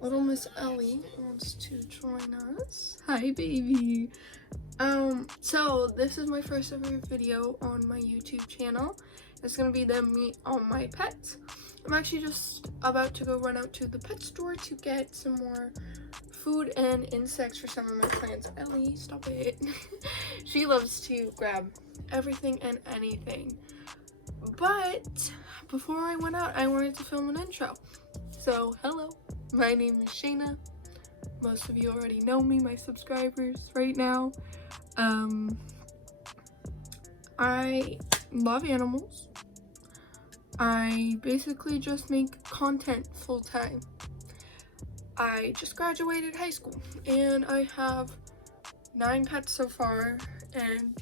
Little Miss Ellie wants to join us. Hi, baby. So this is my first ever video on my YouTube channel. It's gonna be the meet all my pets. I'm actually just about to go run out to the pet store to get some more food and insects for some of my plants. Ellie, stop it. She loves to grab everything and anything. But before I went out, I wanted to film an intro. So hello, my name is Shayna. Most of you already know me, my subscribers right now. I love animals. I basically just make content full time. I just graduated high school and I have 9 pets so far, and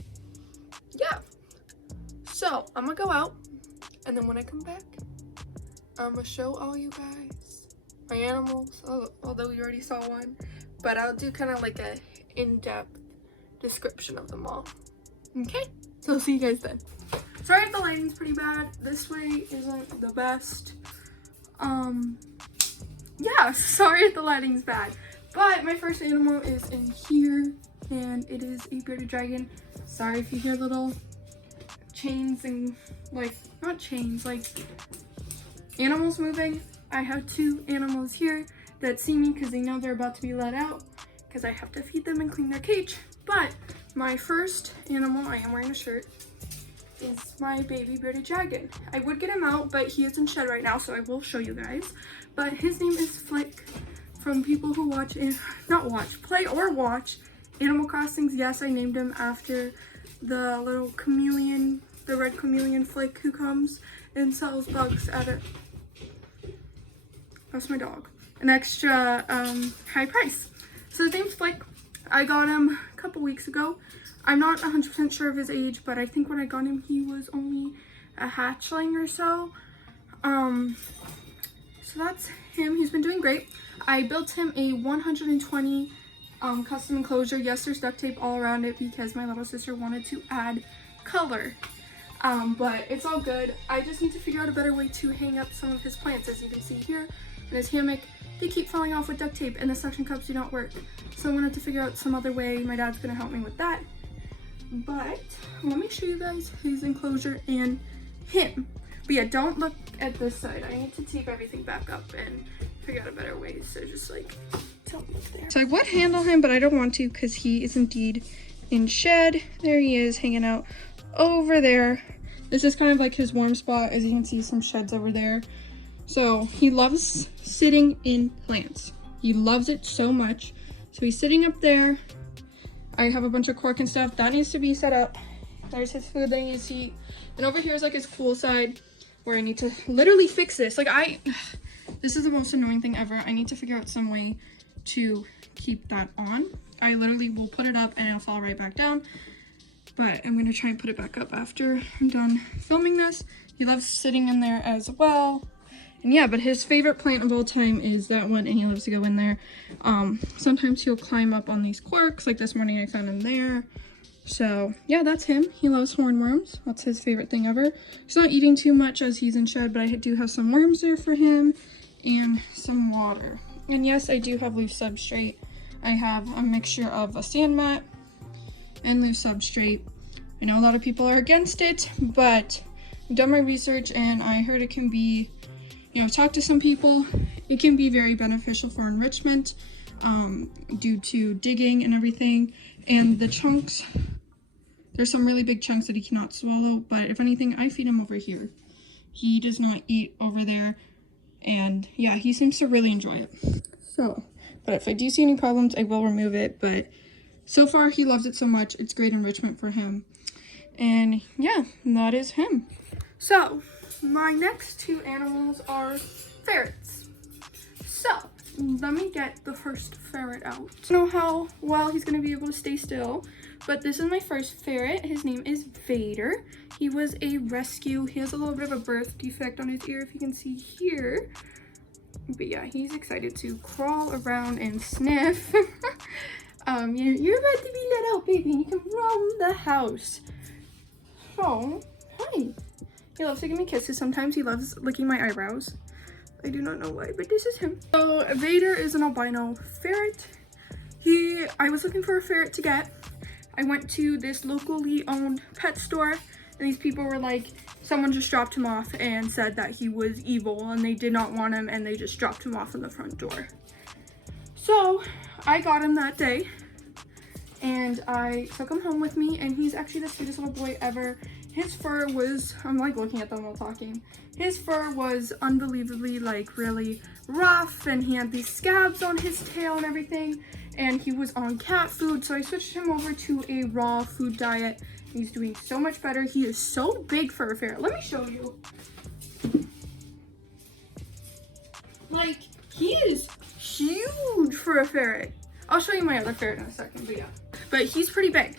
yeah. So I'm gonna go out, and then when I come back, I'm gonna show all you guys my animals, although you already saw one, but I'll do kind of like a in-depth description of them all. Okay, so I'll see you guys then. Sorry if the lighting's pretty bad. This way isn't the best. Yeah, sorry if the lighting's bad. But my first animal is in here, and it is a bearded dragon. Sorry if you hear little chains and not chains, like animals moving. I have 2 animals here that see me because they know they're about to be let out because I have to feed them and clean their cage. But my first animal, I am wearing a shirt, is my baby bearded dragon. I would get him out, but he is in shed right now, so I will show you guys. But his name is Flick. From people who play or watch Animal Crossings. Yes, I named him after the little chameleon, the red chameleon Flick, who comes and sells bugs at it. That's my dog. An extra high price. So his name's Flick. I got him a couple weeks ago. I'm not 100% sure of his age, but I think when I got him, he was only a hatchling or so. So that's him. He's been doing great. I built him a 120 custom enclosure. Yes, there's duct tape all around it because my little sister wanted to add color. But it's all good. I just need to figure out a better way to hang up some of his plants. As you can see here in his hammock, they keep falling off with duct tape and the suction cups do not work. So I'm gonna have to figure out some other way. My dad's gonna help me with that. But let me show you guys his enclosure and him. But yeah, don't look at this side. I need to tape everything back up and figure out a better way. So just like, don't look there. So I would handle him, but I don't want to because he is indeed in shed. There he is hanging out over there. This is kind of like his warm spot. As you can see, some sheds over there. So he loves sitting in plants. He loves it so much. So he's sitting up there. I have a bunch of cork and stuff that needs to be set up. There's his food that he needs to eat. And over here is like his cool side where I need to literally fix this. This is the most annoying thing ever. I need to figure out some way to keep that on. I literally will put it up and it'll fall right back down. But I'm gonna try and put it back up after I'm done filming this. He loves sitting in there as well. And yeah, but his favorite plant of all time is that one, and he loves to go in there. Sometimes he'll climb up on these corks, like this morning I found him there. So yeah, that's him. He loves hornworms. That's his favorite thing ever. He's not eating too much as he's in shed, but I do have some worms there for him and some water. And yes, I do have loose substrate. I have a mixture of a sand mat and loose substrate. I know a lot of people are against it, but I've done my research and I heard it can be, I've talked to some people, it can be very beneficial for enrichment due to digging and everything. And the chunks, there's some really big chunks that he cannot swallow, but if anything, I feed him over here. He does not eat over there, and yeah, he seems to really enjoy it. So, but if I do see any problems, I will remove it, but so far he loves it so much. It's great enrichment for him. And yeah, that is him. So my next 2 animals are ferrets. So let me get the first ferret out. I don't know how well he's gonna be able to stay still, but this is my first ferret. His name is Vader. He was a rescue. He has a little bit of a birth defect on his ear, if you can see here. But yeah, he's excited to crawl around and sniff. You're about to be let out, baby. You can roam the house. So, hi. He loves to give me kisses. Sometimes he loves licking my eyebrows. I do not know why, but this is him. So Vader is an albino ferret. I was looking for a ferret to get. I went to this locally owned pet store, and these people were like, someone just dropped him off and said that he was evil and they did not want him, and they just dropped him off in the front door. So I got him that day and I took him home with me, and he's actually the sweetest little boy ever. His fur was, I'm like looking at them while talking. His fur was unbelievably like really rough, and he had these scabs on his tail and everything, and he was on cat food. So I switched him over to a raw food diet. He's doing so much better. He is so big for a ferret. Let me show you. Like, he is huge for a ferret. I'll show you my other ferret in a second, but yeah. But he's pretty big.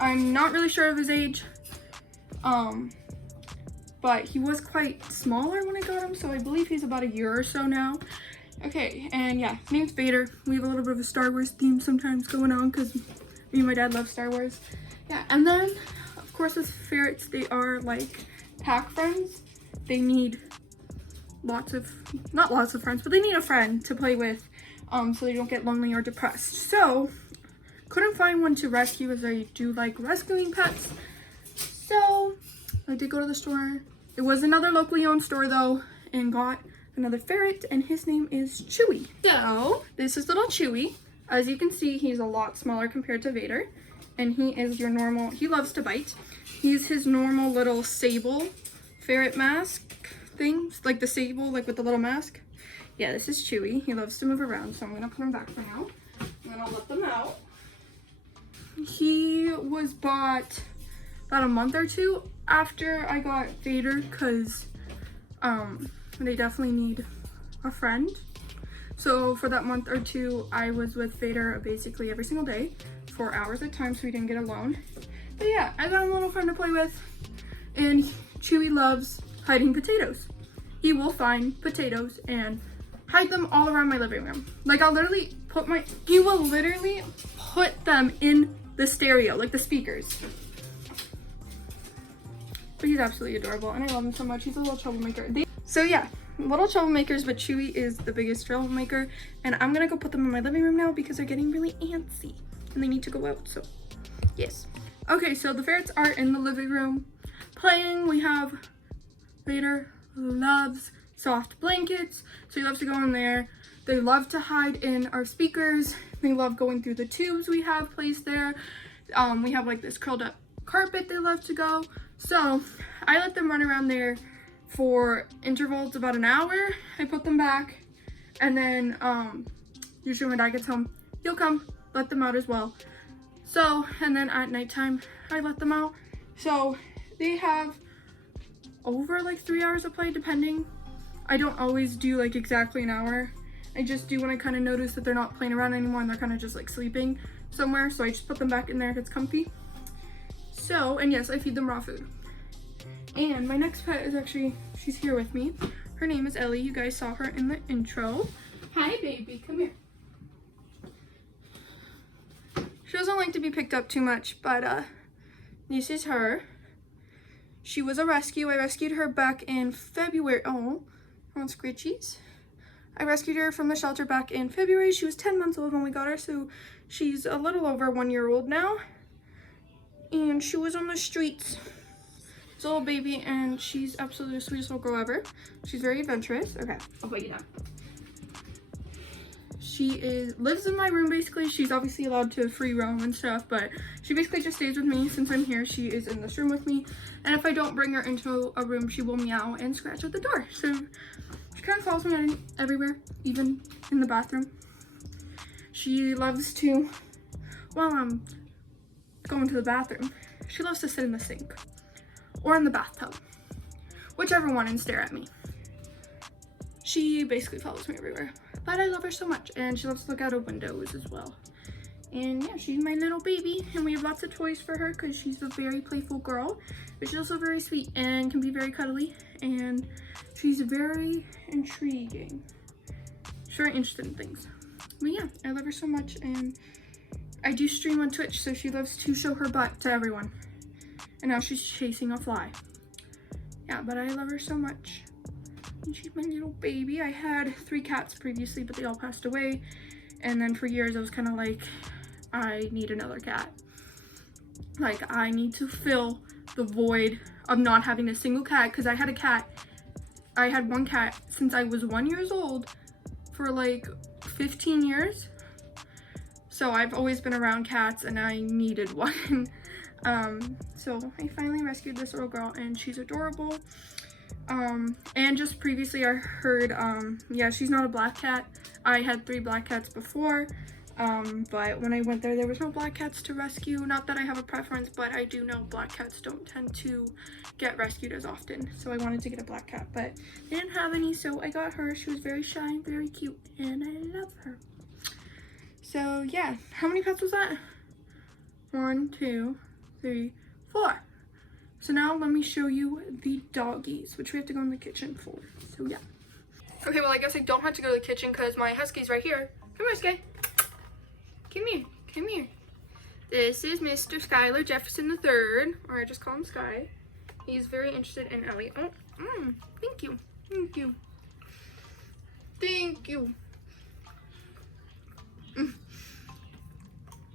I'm not really sure of his age. But he was quite smaller when I got him, so I believe he's about a year or so now. Okay, and yeah, his name's Vader. We have a little bit of a Star Wars theme sometimes going on because me and my dad love Star Wars. Yeah, and then, of course, with ferrets, they are like pack friends. They need not lots of friends, but they need a friend to play with, so they don't get lonely or depressed. So, couldn't find one to rescue, as I do like rescuing pets. So, I did go to the store. It was another locally owned store though, and got another ferret, and his name is Chewy. So, this is little Chewy. As you can see, he's a lot smaller compared to Vader, and he is your normal, he loves to bite. He's his normal little sable ferret mask things, like the sable, like with the little mask. Yeah, this is Chewy. He loves to move around, so I'm gonna put him back for now, and then I'll let them out. He was bought about a month or two after I got Vader, because they definitely need a friend. So for that month or two, I was with Vader basically every single day, 4 hours at a time, so we didn't get alone. But yeah, I got a little friend to play with, and Chewy loves hiding potatoes. He will find potatoes and hide them all around my living room. Like, he will literally put them in the stereo, like the speakers. But he's absolutely adorable, and I love him so much. He's a little troublemaker. So yeah, little troublemakers, but Chewy is the biggest troublemaker, and I'm gonna go put them in my living room now because they're getting really antsy and they need to go out, so yes. Okay, so the ferrets are in the living room playing. We have Vader loves soft blankets, so he loves to go in there. They love to hide in our speakers. They love going through the tubes we have placed there. We have like this curled up carpet they love to go. So I let them run around there for intervals about an hour. I put them back, and then usually when dad gets home, he'll come let them out as well. So, and then at nighttime I let them out. So they have over like 3 hours of play, depending. I don't always do like exactly an hour. I just do when I kind of notice that they're not playing around anymore and they're kind of just like sleeping somewhere. So I just put them back in there if it's comfy. So, and yes, I feed them raw food. And my next pet is actually, she's here with me. Her name is Ellie. You guys saw her in the intro. Hi, baby. Come here. She doesn't like to be picked up too much, but this is her. She was a rescue. I rescued her back in February. Oh, I want scritchies. I rescued her from the shelter back in February. She was 10 months old when we got her, so she's a little over 1 year old now. And she was on the streets. She's a little baby, and she's absolutely the sweetest little girl ever. She's very adventurous. Okay, I'll put you down. She lives in my room basically. She's obviously allowed to free roam and stuff, but she basically just stays with me since I'm here. She is in this room with me, and if I don't bring her into a room, she will meow and scratch at the door. So she kind of follows me everywhere, even in the bathroom. She loves to, while I'm going to the bathroom, she loves to sit in the sink or in the bathtub, whichever one, and stare at me. She basically follows me everywhere, but I love her so much, and she loves to look out of windows as well. And yeah, she's my little baby, and we have lots of toys for her because she's a very playful girl, but she's also very sweet and can be very cuddly, and she's very intriguing. She's very interested in things. But yeah, I love her so much, and I do stream on Twitch, so she loves to show her butt to everyone. And now she's chasing a fly. Yeah, but I love her so much. And she's my little baby. I had 3 cats previously, but they all passed away. And then for years I was kind of like, I need another cat. Like, I need to fill the void of not having a single cat, because I had one cat since I was 1 year old for like 15 years. So I've always been around cats and I needed one. So I finally rescued this little girl and she's adorable. And just previously I heard, yeah, she's not a black cat. I had 3 black cats before, but when I went there was no black cats to rescue. Not that I have a preference, but I do know black cats don't tend to get rescued as often. So I wanted to get a black cat, but they didn't have any, so I got her. She was very shy and very cute, and I love her. So yeah, how many pets was that? 1, 2, 3, 4. So now let me show you the doggies, which we have to go in the kitchen for. So yeah. Okay, well I guess I don't have to go to the kitchen because my husky's right here. Come here, Sky. Come here, come here. This is Mr. Skylar Jefferson III, or I just call him Sky. He's very interested in Ellie. Oh, thank you, thank you, thank you.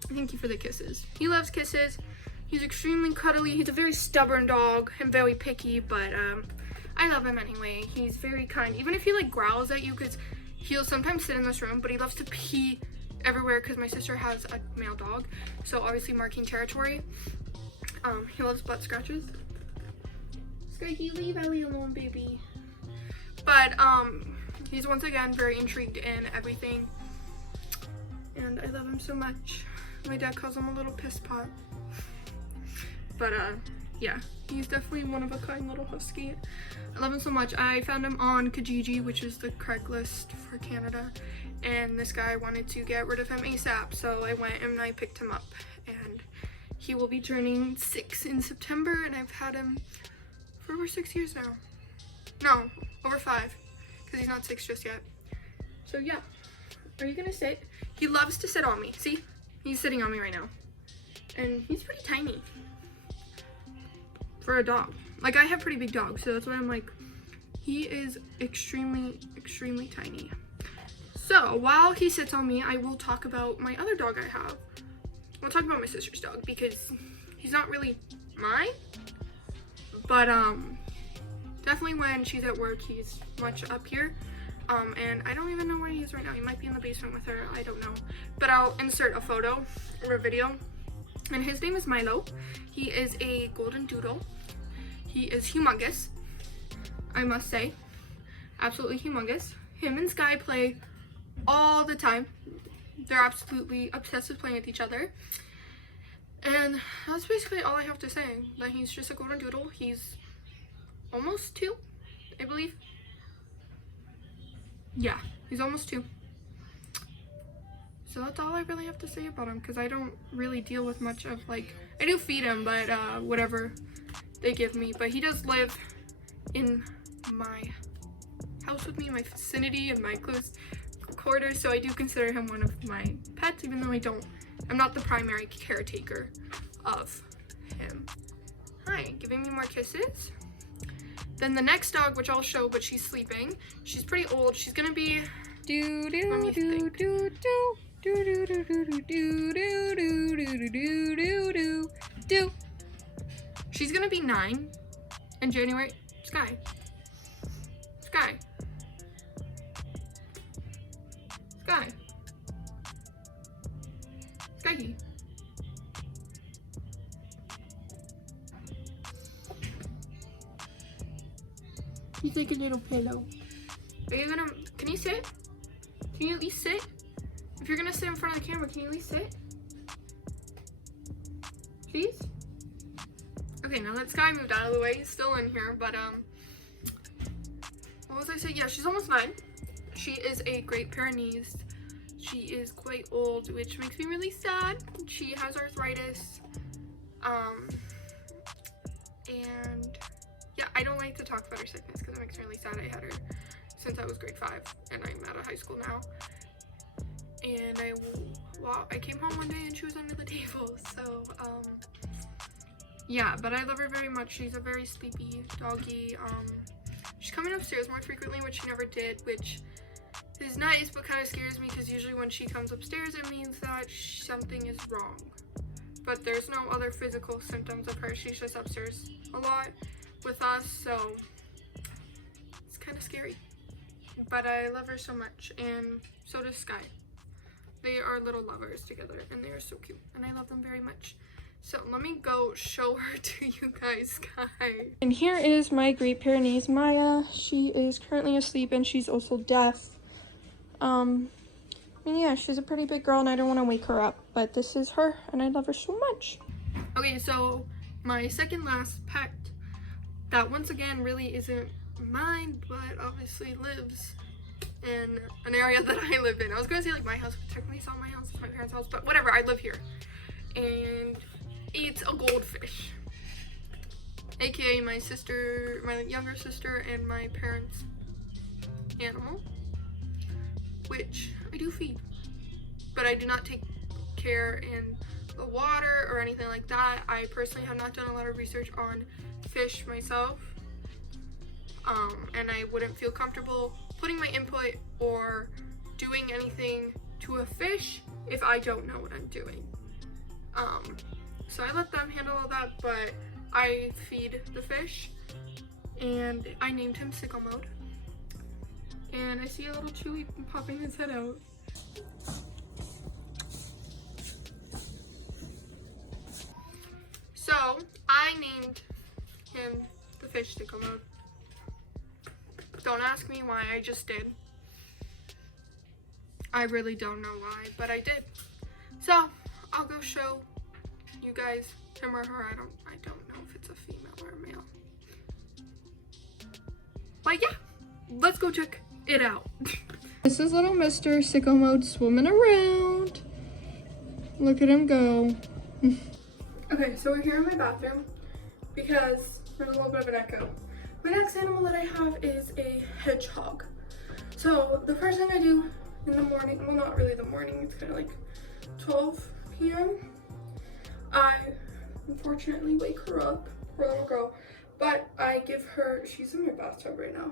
Thank you for the kisses. He loves kisses. He's extremely cuddly. He's a very stubborn dog and very picky, but I love him anyway. He's very kind. Even if he like growls at you, because he'll sometimes sit in this room, but he loves to pee everywhere because my sister has a male dog, so obviously marking territory. He loves butt scratches. Sky, leave Ellie alone, baby. But he's once again very intrigued in everything, and I love him so much. My dad calls him a little piss pot. But yeah, he's definitely one of a kind little husky. I love him so much. I found him on Kijiji, which is the Craigslist for Canada, and this guy wanted to get rid of him ASAP, so I went and I picked him up, and he will be turning 6 in September, and I've had him for over 6 years now. No, over 5, because he's not 6 just yet. So yeah, are you gonna sit? He loves to sit on me. See, he's sitting on me right now, and he's pretty tiny for a dog. Like, I have pretty big dogs, so that's why I'm like, he is extremely, extremely tiny. So while he sits on me, I will talk about my other dog I have. I'll talk about my sister's dog because he's not really mine, but definitely when she's at work, he's much up here. And I don't even know where he is right now. He might be in the basement with her, I don't know. But I'll insert a photo or a video. And his name is Milo. He is a golden doodle. He is humongous, I must say. Absolutely humongous. Him and Sky play all the time. They're absolutely obsessed with playing with each other. And that's basically all I have to say. That he's just a golden doodle. He's almost 2, I believe. Yeah, he's almost 2. So that's all I really have to say about him, because I don't really deal with much of, like, I do feed him, but whatever they give me. But he does live in my house with me, in my vicinity, in my close quarters, so I do consider him one of my pets, even though I'm not the primary caretaker of him. Hi, giving me more kisses. Then the next dog, which I'll show, but she's sleeping. She's pretty old. She's gonna be Do do do do do. Do do do do do do do do do do do do do. She's gonna be 9 in January. Sky. Sky. Sky. Sky. He's like a little pillow. Are you gonna, can you sit? Can you at least sit? If you're gonna sit in front of the camera, can you at least sit? Please? Okay, now that Sky moved out of the way, he's still in here, but what was I saying? Yeah, she's almost 9. She is a Great Pyrenees. She is quite old, which makes me really sad. She has arthritis. And yeah, I don't like to talk about her sickness because it makes me really sad. I had her since I was grade 5, and I'm out of high school now. And I came home one day and she was under the table. So yeah, but I love her very much. She's a very sleepy doggy. She's coming upstairs more frequently, which she never did, which is nice, but kind of scares me because usually when she comes upstairs, it means that something is wrong. But there's no other physical symptoms of her. She's just upstairs a lot with us, so it's kind of scary. But I love her so much, and so does Sky. They are little lovers together, and they are so cute, and I love them very much. So let me go show her to you guys, Sky. And here is my Great Pyrenees, Maya. She is currently asleep, and she's also deaf. And yeah, she's a pretty big girl, and I don't want to wake her up, but this is her, and I love her so much. Okay, so my second last pet, that once again really isn't mine, but obviously lives in an area that I live in. I was gonna say like my house, but technically it's not my house, it's my parents' house, but whatever, I live here. And it's a goldfish, aka my sister, my younger sister, and my parents' animal, which I do feed, but I do not take care in the water or anything like that. I personally have not done a lot of research on fish myself, and I wouldn't feel comfortable putting my input or doing anything to a fish if I don't know what I'm doing. So I let them handle all that, but I feed the fish, and I named him Sicko Mode. And I see a little Chewy popping his head out. So I named him the fish Sicko Mode. Don't ask me why, I just did. I really don't know why, but I did. So I'll go show you guys him or her. I don't know if it's a female or a male. But yeah, let's go check it out. This is little Mr. Sicko Mode swimming around. Look at him go. Okay, so we're here in my bathroom because there's a little bit of an echo. My next animal that I have is a hedgehog. So the first thing I do in the morning, well not really the morning, it's kind of like 12 p.m. I unfortunately wake her up, poor little girl, but I give her, she's in my bathtub right now.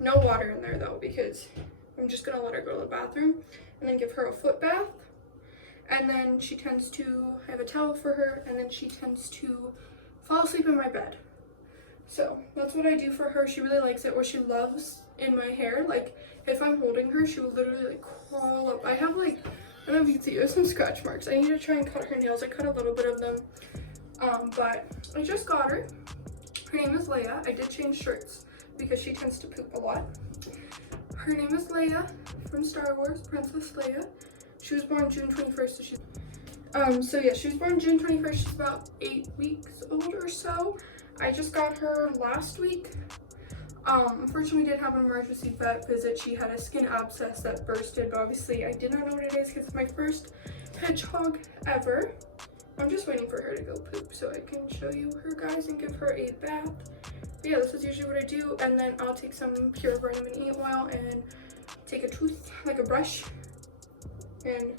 No water in there though, because I'm just gonna let her go to the bathroom and then give her a foot bath. And then she tends to, I have a towel for her, and then she tends to fall asleep in my bed. So that's what I do for her. She really likes it, where she loves in my hair. Like if I'm holding her, she will literally like crawl up. I have like, I don't know if you can see, there's some scratch marks. I need to try and cut her nails. I cut a little bit of them, but I just got her. Her name is Leia. I did change shirts because she tends to poop a lot. Her name is Leia from Star Wars, Princess Leia. She was born June 21st, so she was born June 21st. She's about 8 weeks old or so. I just got her last week. Unfortunately, we did have an emergency vet visit. She had a skin abscess that bursted, but obviously I did not know what it is because it's my first hedgehog ever. I'm just waiting for her to go poop so I can show you her, guys, and give her a bath. But yeah, this is usually what I do, and then I'll take some pure vitamin E oil and take a tooth, like a brush, and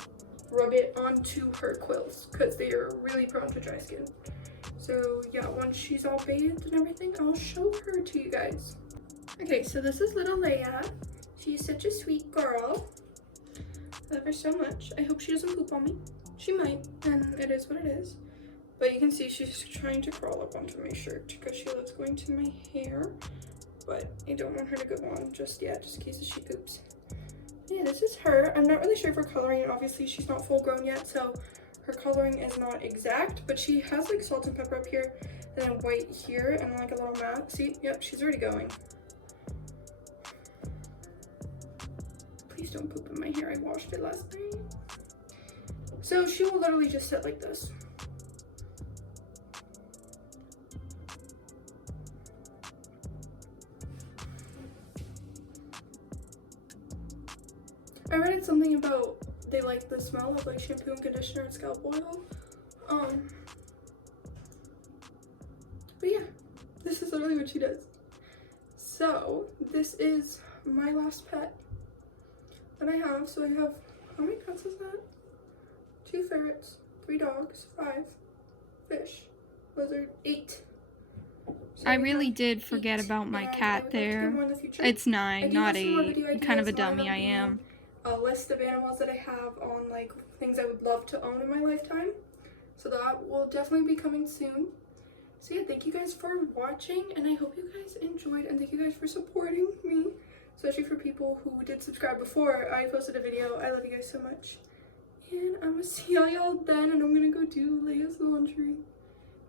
rub it onto her quills because they are really prone to dry skin. So yeah, once she's all bathed and everything, I'll show her to you guys. Okay, so this is little Leia. She's such a sweet girl. I love her so much. I hope she doesn't poop on me. She might, and it is what it is. But you can see she's trying to crawl up onto my shirt because she loves going to my hair. But I don't want her to go on just yet, just in case she poops. Yeah, this is her. I'm not really sure if we're coloring it. Obviously, she's not full grown yet, so her coloring is not exact. But she has like salt and pepper up here, and then white here, and like a little mat. See? Yep, she's already going. Please don't poop in my hair. I washed it last night. So she will literally just sit like this. I read something about they like the smell of like shampoo and conditioner and scalp oil. But yeah, this is literally what she does. So this is my last pet that I have. So I have, how many pets is that? 2 ferrets, 3 dogs, 5 fish, lizard, 8. So I we really have did forget 8, about my and I cat would like to get there. more in the future. It's I 9, do not have some more 8. video ideas. Kind of a One dummy them I am. being a list of animals that I have on like things I would love to own in my lifetime. So that will definitely be coming soon. So yeah, thank you guys for watching, and I hope you guys enjoyed, and thank you guys for supporting me, especially for people who did subscribe before I posted a video. I love you guys so much, and I'm gonna see all y'all then, and I'm gonna go do Leia's laundry.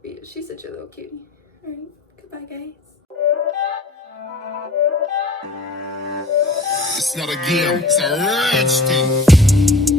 But yeah, she's such a little cutie. Alright, goodbye guys. It's not a game, it's a rich thing.